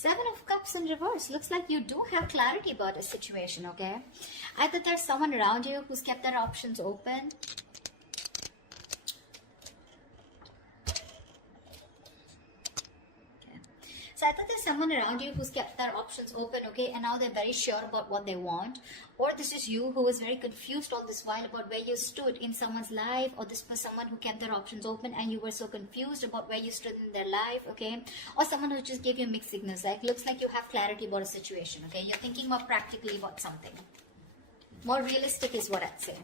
Seven of Cups in reverse. Looks like you do have clarity about a situation, okay? Either there's someone around you who's kept their options open. So I thought there's someone around you who's kept their options open, okay, and now they're very sure about what they want. Or this is you who was very confused all this while about where you stood in someone's life, or this was someone who kept their options open and you were so confused about where you stood in their life, okay? Or someone who just gave you mixed signals, like looks like you have clarity about a situation, okay? You're thinking more practically about something. More realistic is what I'd say.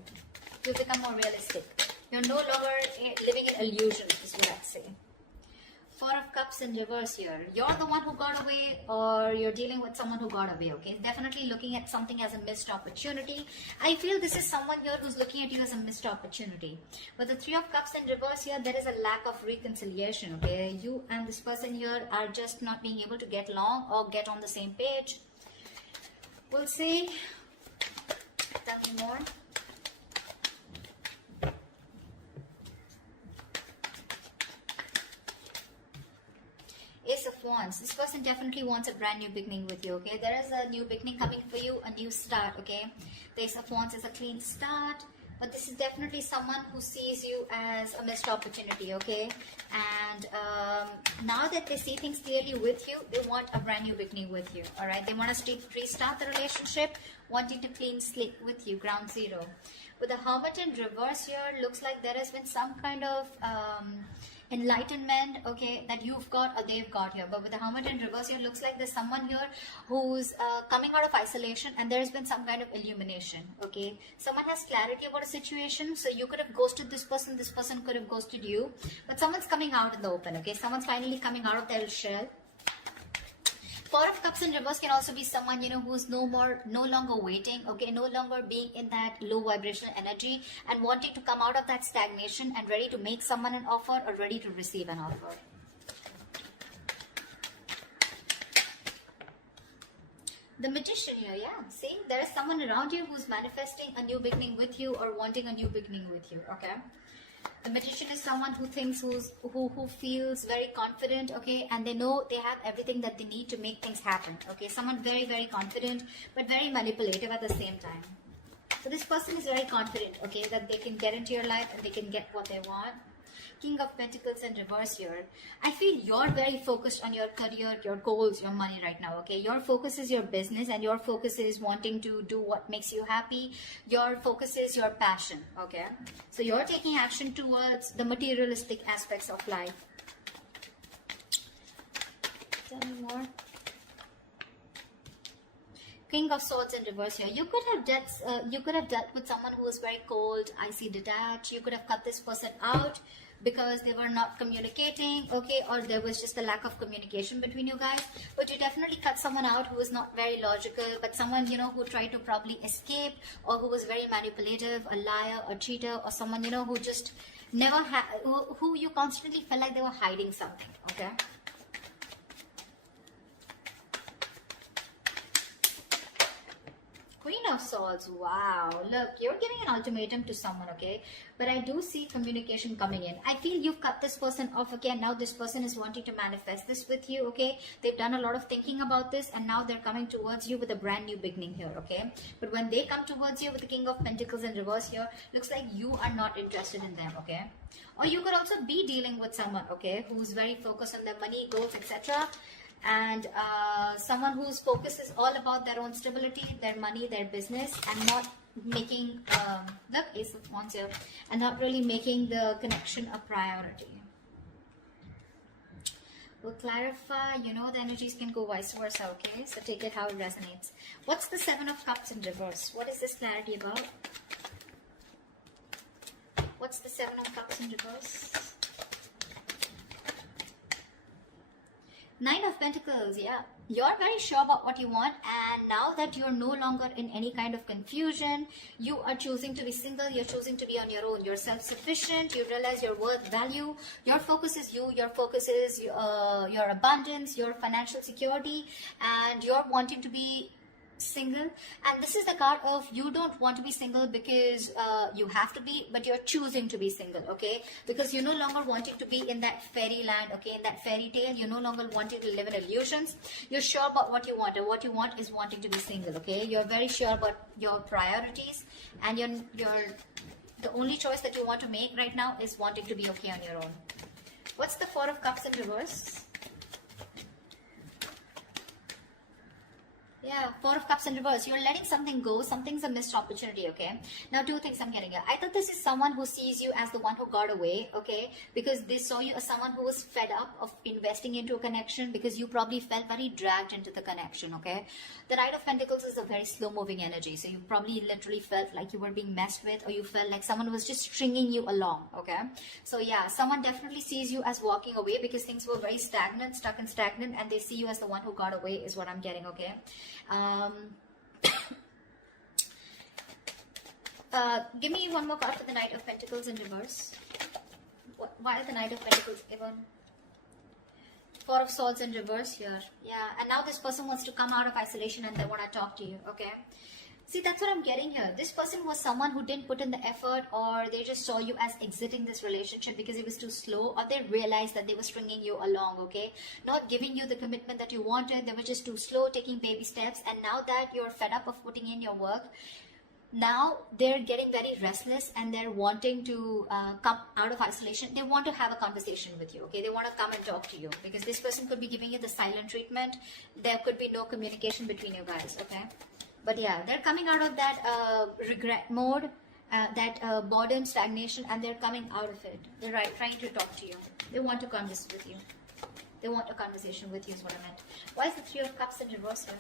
You've become more realistic. You're no longer living in illusion is what I'd say. Four of Cups in reverse here. You're the one who got away, or you're dealing with someone who got away, okay? Definitely looking at something as a missed opportunity. I feel this is someone here who's looking at you as a missed opportunity. With the Three of Cups in reverse here, there is a lack of reconciliation, okay? You and this person here are just not being able to get along or get on the same page. We'll see. Tell me more. Ace of Wands. This person definitely wants a brand new beginning with you, okay? There is a new beginning coming for you, a new start, okay? The Ace of Wands is a clean start, but this is definitely someone who sees you as a missed opportunity, okay? And now that they see things clearly with you, they want a brand new beginning with you, all right? They want to restart the relationship, wanting to clean slate with you, ground zero. With the Hermit in reverse here, looks like there has been some kind of enlightenment, okay, that you've got or they've got here. But with the Hermit in reverse here, looks like there's someone here who's coming out of isolation, and there's been some kind of illumination, okay? Someone has clarity about a situation, so you could have ghosted this person could have ghosted you, but someone's coming out in the open, okay? Someone's finally coming out of their shell. Four of Cups in reverse can also be someone, you know, who's no longer waiting, okay, no longer being in that low vibrational energy and wanting to come out of that stagnation and ready to make someone an offer or ready to receive an offer. The Magician here, yeah, see, there is someone around you who's manifesting a new beginning with you or wanting a new beginning with you, okay? The Magician is someone who thinks, who feels very confident, okay, and they know they have everything that they need to make things happen, okay. Someone very, very confident, but very manipulative at the same time. So this person is very confident, okay, that they can get into your life and they can get what they want. King of Pentacles in reverse here. I feel you're very focused on your career, your goals, your money right now, okay? Your focus is your business, and your focus is wanting to do what makes you happy. Your focus is your passion, okay? So you're taking action towards the materialistic aspects of life. Tell me more. King of Swords in reverse here. You could have dealt with someone who was very cold, icy, detached. You could have cut this person out because they were not communicating, okay, or there was just a lack of communication between you guys. But you definitely cut someone out who was not very logical, but someone, you know, who tried to probably escape, or who was very manipulative, a liar, a cheater, or someone, you know, who just never had, who you constantly felt like they were hiding something, okay? Queen of Swords, wow, look, you're giving an ultimatum to someone, okay, but I do see communication coming in. I feel you've cut this person off, okay, and now this person is wanting to manifest this with you, okay. They've done a lot of thinking about this, and now they're coming towards you with a brand new beginning here, okay. But when they come towards you with the King of Pentacles in reverse here, looks like you are not interested in them, okay. Or you could also be dealing with someone, okay, who's very focused on their money, goals, etc., and someone whose focus is all about their own stability, their money, their business, and not making the Ace of Wands here, and not really making the connection a priority. We'll clarify, you know, the energies can go vice versa, okay, so take it how it resonates. What's the Seven of Cups in reverse? What is this clarity about? What's the Seven of Cups in reverse? Nine of Pentacles, yeah. You're very sure about what you want, and now that you're no longer in any kind of confusion, you are choosing to be single, you're choosing to be on your own, you're self-sufficient, you realize your worth, value, your focus is you, your focus is your abundance, your financial security, and you're wanting to be single, and this is the card of you don't want to be single because you have to be, but you're choosing to be single, okay? Because you're no longer wanting to be in that fairyland, okay, in that fairy tale. You're no longer wanting to live in illusions. You're sure about what you want, and what you want is wanting to be single, okay? You're very sure about your priorities, and you're the only choice that you want to make right now is wanting to be okay on your own. What's the Four of Cups in reverse? Yeah, Four of Cups in reverse. You're letting something go. Something's a missed opportunity, okay? Now, two things I'm getting here. I thought this is someone who sees you as the one who got away, okay? Because they saw you as someone who was fed up of investing into a connection, because you probably felt very dragged into the connection, okay? The Knight of Pentacles is a very slow-moving energy. So you probably literally felt like you were being messed with, or you felt like someone was just stringing you along, okay? So yeah, someone definitely sees you as walking away because things were very stagnant, stuck and stagnant, and they see you as the one who got away is what I'm getting, okay? Give me one more card for the Knight of Pentacles in reverse. Why the Knight of Pentacles even? Four of Swords in reverse here. Yeah, and now this person wants to come out of isolation and they want to talk to you, okay? See, that's what I'm getting here. This person was someone who didn't put in the effort, or they just saw you as exiting this relationship because it was too slow, or they realized that they were stringing you along, okay? Not giving you the commitment that you wanted. They were just too slow, taking baby steps. And now that you're fed up of putting in your work, now they're getting very restless and they're wanting to come out of isolation. They want to have a conversation with you, okay? They want to come and talk to you because this person could be giving you the silent treatment. There could be no communication between you guys, okay? But yeah, they're coming out of that regret mode, that boredom, stagnation, and they're coming out of it. They're trying to talk to you. They want to converse with you. They want a conversation with you is what I meant. Why is the Three of Cups in reverse here?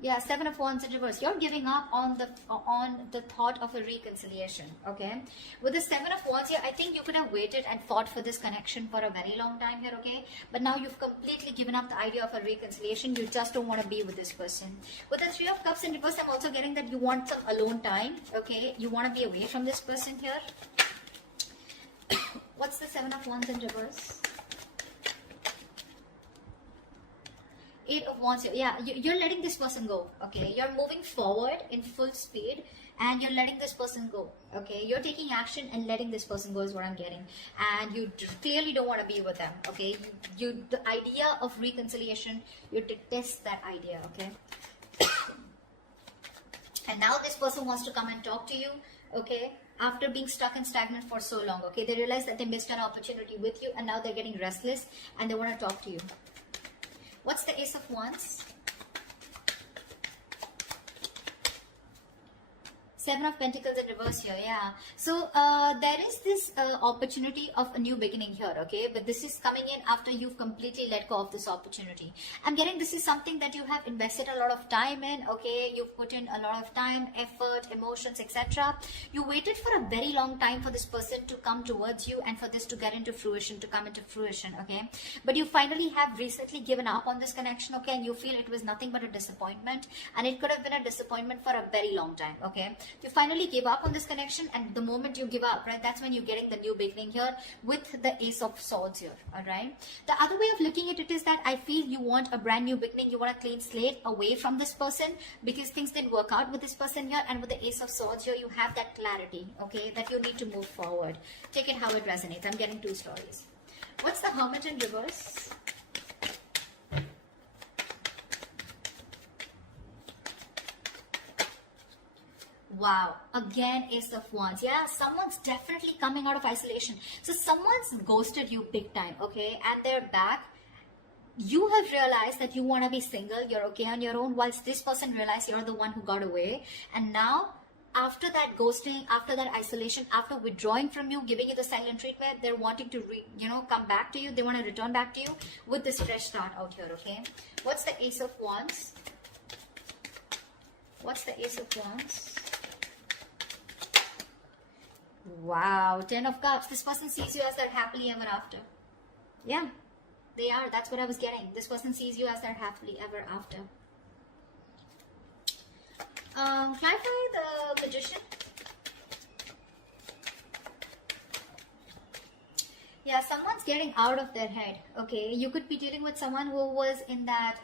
Yeah, Seven of Wands in reverse. You're giving up on the thought of a reconciliation, okay? With the Seven of Wands here, I think you could have waited and fought for this connection for a very long time here, okay? But now you've completely given up the idea of a reconciliation. You just don't want to be with this person. With the Three of Cups in reverse, I'm also getting that you want some alone time, okay? You want to be away from this person here. What's the Seven of Wands in reverse? Eight of Wands. Yeah, you're letting this person go, okay? You're moving forward in full speed and you're letting this person go, okay? You're taking action and letting this person go is what I'm getting. And you clearly don't want to be with them, okay? The idea of reconciliation, you detest that idea, okay? And now this person wants to come and talk to you, okay? After being stuck and stagnant for so long, okay? They realize that they missed an opportunity with you and now they're getting restless and they want to talk to you. What's the Ace of Wands? Seven of Pentacles in reverse here, yeah. So there is this opportunity of a new beginning here, okay? But this is coming in after you've completely let go of this opportunity. I'm getting this is something that you have invested a lot of time in, okay? You've put in a lot of time, effort, emotions, etc. You waited for a very long time for this person to come towards you and for this to get into fruition, to come into fruition, okay? But you finally have recently given up on this connection, okay? And you feel it was nothing but a disappointment, and it could have been a disappointment for a very long time, okay? You finally give up on this connection, and the moment you give up, right, that's when you're getting the new beginning here with the Ace of Swords here, all right? The other way of looking at it is that I feel you want a brand new beginning. You want a clean slate away from this person because things didn't work out with this person here, and with the Ace of Swords here, you have that clarity, okay, that you need to move forward. Take it how it resonates. I'm getting two stories. What's the Hermit in reverse? Wow, again Ace of Wands. Yeah, someone's definitely coming out of isolation. So someone's ghosted you big time, okay? And they're back. You have realized that you want to be single, you're okay on your own, whilst this person realized you're the one who got away. And now, after that ghosting, after that isolation, after withdrawing from you, giving you the silent treatment, they're wanting to, come back to you. They want to return back to you with this fresh start out here, okay? What's the Ace of Wands? What's the Ace of Wands? Wow, Ten of Cups. This person sees you as their happily ever after. Yeah, they are. That's what I was getting. This person sees you as their happily ever after. Clarify the Magician. Yeah, someone's getting out of their head. Okay, you could be dealing with someone who was in that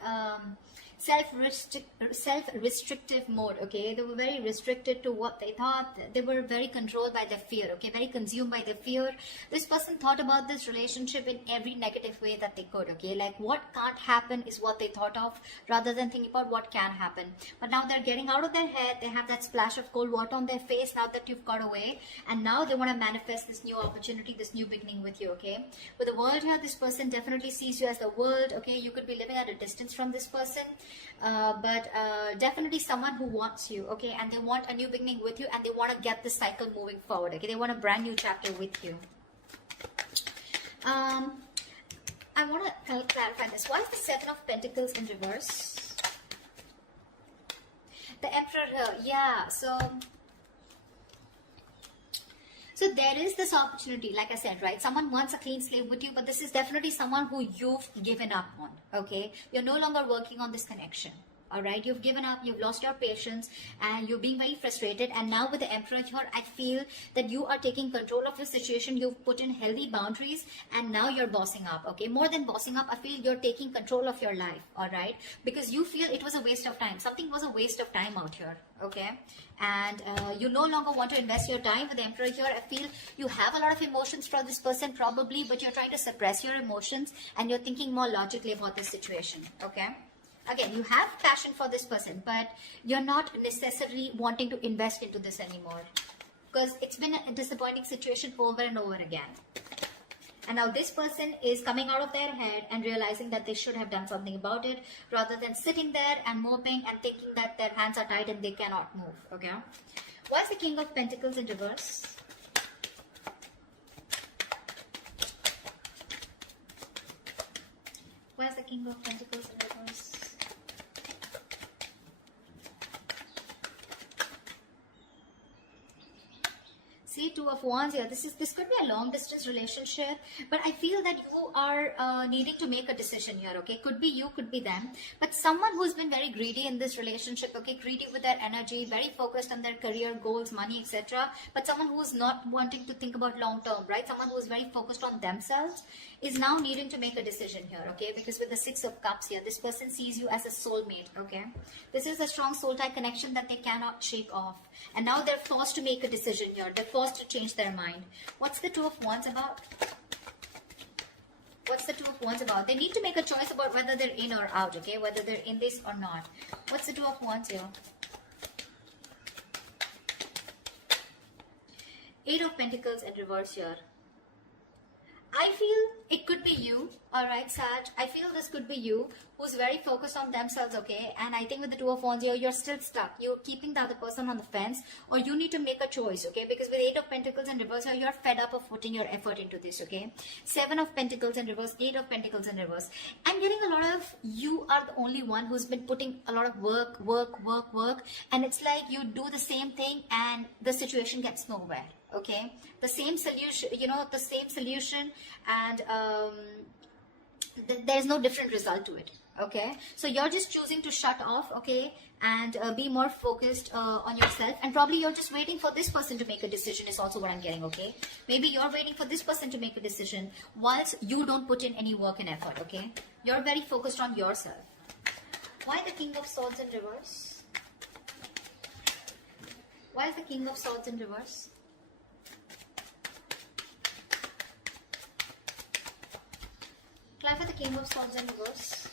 self-restrictive mode. Okay, they were very restricted to what they thought. They were very controlled by their fear. Okay, very consumed by their fear. This person thought about this relationship in every negative way that they could. Okay, like what can't happen is what they thought of, rather than thinking about what can happen. But now they're getting out of their head. They have that splash of cold water on their face now that you've got away, and now they want to manifest this new opportunity, this new beginning with you. Okay, with the world here, this person definitely sees you as the world. Okay, you could be living at a distance from this person, but definitely someone who wants you. Okay, and they want a new beginning with you, and they want to get this cycle moving forward. Okay, they want a brand new chapter with you. I want to clarify this. Why is the Seven of Pentacles in reverse? The Emperor here, yeah. So there is this opportunity, like I said, right? Someone wants a clean slate with you, but this is definitely someone who you've given up on, okay? You're no longer working on this connection, all right? You've given up, you've lost your patience, and you're being very frustrated. And now with the Emperor here, I feel that you are taking control of your situation. You've put in healthy boundaries, and now you're bossing up, okay? More than bossing up, I feel you're taking control of your life, all right? Because you feel it was a waste of time. Something was a waste of time out here, okay? And you no longer want to invest your time with the Emperor here. I feel you have a lot of emotions for this person probably, but you're trying to suppress your emotions, and you're thinking more logically about this situation, okay? Again, you have passion for this person, but you're not necessarily wanting to invest into this anymore, because it's been a disappointing situation over and over again. And now this person is coming out of their head and realizing that they should have done something about it, rather than sitting there and moping and thinking that their hands are tied and they cannot move, okay? Why is the King of Pentacles in reverse? Why is the King of Pentacles in reverse? See, Two of Wands here. This could be a long distance relationship, but I feel that you are needing to make a decision here, okay? Could be you, could be them, but someone who's been very greedy in this relationship, okay? Greedy with their energy, very focused on their career goals, money, etc. But someone who's not wanting to think about long term, right? Someone who's very focused on themselves is now needing to make a decision here, okay? Because with the Six of Cups here, this person sees you as a soulmate, okay? This is a strong soul tie connection that they cannot shake off. And now they're forced to make a decision here. They're forced to change their mind. What's the Two of Wands about? What's the Two of Wands about? They need to make a choice about whether they're in or out, okay? Whether they're in this or not. What's the Two of Wands here? Eight of Pentacles in reverse here. I feel it could be you, alright, Sag. I feel this could be you who's very focused on themselves, okay? And I think with the Two of Wands here, you're still stuck. You're keeping the other person on the fence, or you need to make a choice, okay? Because with Eight of Pentacles in reverse here, you're fed up of putting your effort into this, okay? Seven of Pentacles in reverse, Eight of Pentacles in reverse. I'm getting a lot of, you are the only one who's been putting a lot of work, and it's like you do the same thing and the situation gets nowhere. Okay, the same solution, the same solution, and there's no different result to it. Okay, so you're just choosing to shut off, okay, and be more focused on yourself, and probably you're just waiting for this person to make a decision is also what I'm getting, okay? Maybe you're waiting for this person to make a decision whilst you don't put in any work and effort, okay? You're very focused on yourself. Why the King of Swords in reverse? Why is the King of Swords in reverse? Clarify the King of Swords in reverse.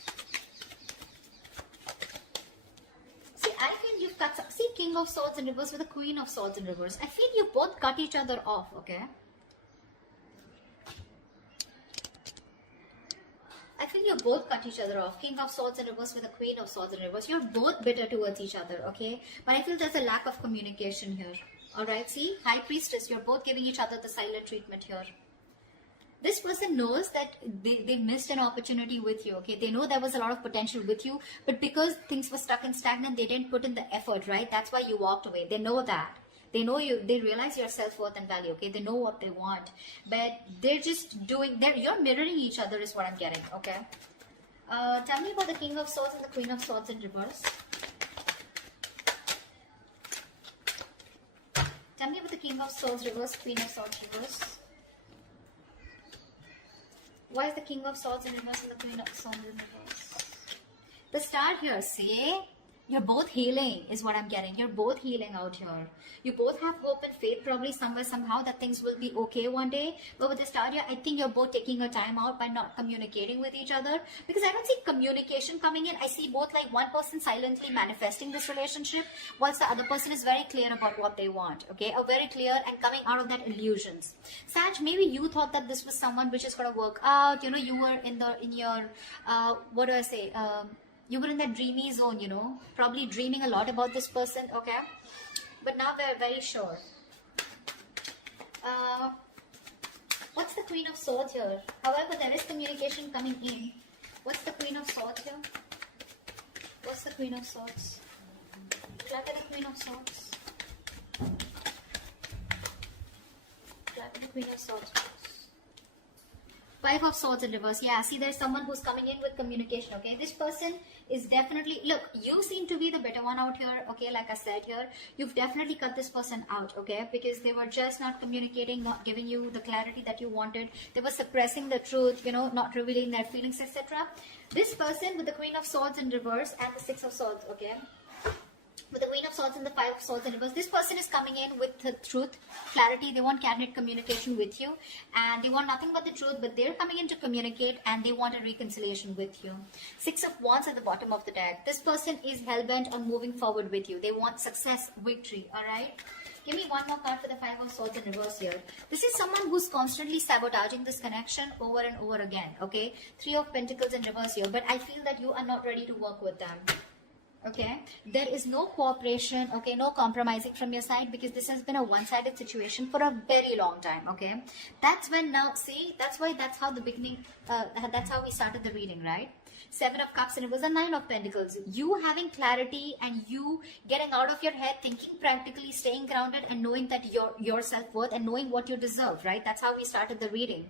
See, I feel you've cut some. See, King of Swords in reverse with the Queen of Swords in reverse. I feel you both cut each other off, okay? I feel you both cut each other off. King of Swords in reverse with the Queen of Swords in reverse. You're both bitter towards each other, okay? But I feel there's a lack of communication here. Alright, see? High Priestess, you're both giving each other the silent treatment here. This person knows that they missed an opportunity with you, okay? They know there was a lot of potential with you, but because things were stuck and stagnant, they didn't put in the effort, right? That's why you walked away. They know that. They know you. They realize your self-worth and value, okay? They know what they want. But they're just doing... You're mirroring each other is what I'm getting, okay? Tell me about the King of Swords and the Queen of Swords in reverse. Tell me about the King of Swords reverse, Queen of Swords reverse. Why is the King of Swords in reverse and the Queen of Swords in reverse? The star here, see? You're both healing is what I'm getting. You're both healing out here. You both have hope and faith probably somewhere, somehow that things will be okay one day. But with the star here, I think you're both taking your time out by not communicating with each other. Because I don't see communication coming in. I see both like one person silently manifesting this relationship whilst the other person is very clear about what they want. Okay, or very clear and coming out of that illusions. Sag, maybe you thought that this was someone which is going to work out. You know, you were in your, what do I say? You were in that dreamy zone, you know, probably dreaming a lot about this person, okay? But now we're very sure. What's the Queen of Swords here? However, there is communication coming in. What's the Queen of Swords here? What's the Queen of Swords? Look at the Queen of Swords. Look at the Queen of Swords. Five of Swords in reverse. Yeah, see, there's someone who's coming in with communication, okay? This person is definitely, look, you seem to be the better one out here, okay? Like I said here, you've definitely cut this person out, okay? Because they were just not communicating, not giving you the clarity that you wanted. They were suppressing the truth, you know, not revealing their feelings, etc. This person with the Queen of Swords in reverse and the Six of Swords, okay? With the Queen of Swords and the Five of Swords in reverse, this person is coming in with the truth, clarity. They want candid communication with you, and they want nothing but the truth, but they're coming in to communicate, and they want a reconciliation with you. Six of Wands at the bottom of the deck. This person is hell-bent on moving forward with you. They want success, victory, alright? Give me one more card for the Five of Swords in reverse here. This is someone who's constantly sabotaging this connection over and over again, okay? Three of Pentacles in reverse here, but I feel that you are not ready to work with them. Okay, there is no cooperation, okay, no compromising from your side, because this has been a one-sided situation for a very long time, okay? That's when now, see, that's how the beginning, that's how we started the reading, right? Seven of Cups and it was a Nine of Pentacles. You having clarity and you getting out of your head, thinking practically, staying grounded and knowing that your self-worth and knowing what you deserve, right? That's how we started the reading.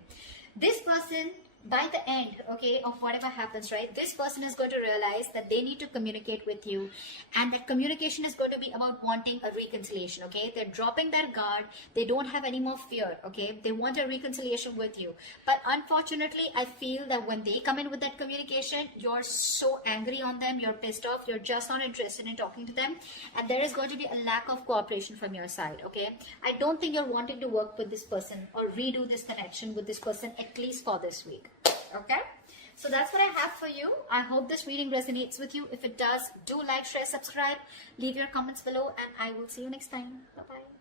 This person, by the end, okay, of whatever happens, right, this person is going to realize that they need to communicate with you, and that communication is going to be about wanting a reconciliation, okay? They're dropping their guard. They don't have any more fear, okay? They want a reconciliation with you. But unfortunately, I feel that when they come in with that communication, you're so angry on them, you're pissed off, you're just not interested in talking to them, and there is going to be a lack of cooperation from your side, okay? I don't think you're wanting to work with this person or redo this connection with this person, at least for this week. Okay, so that's what I have for you. I hope this reading resonates with you. If it does, do like, share, subscribe, leave your comments below, and I will see you next time. Bye bye.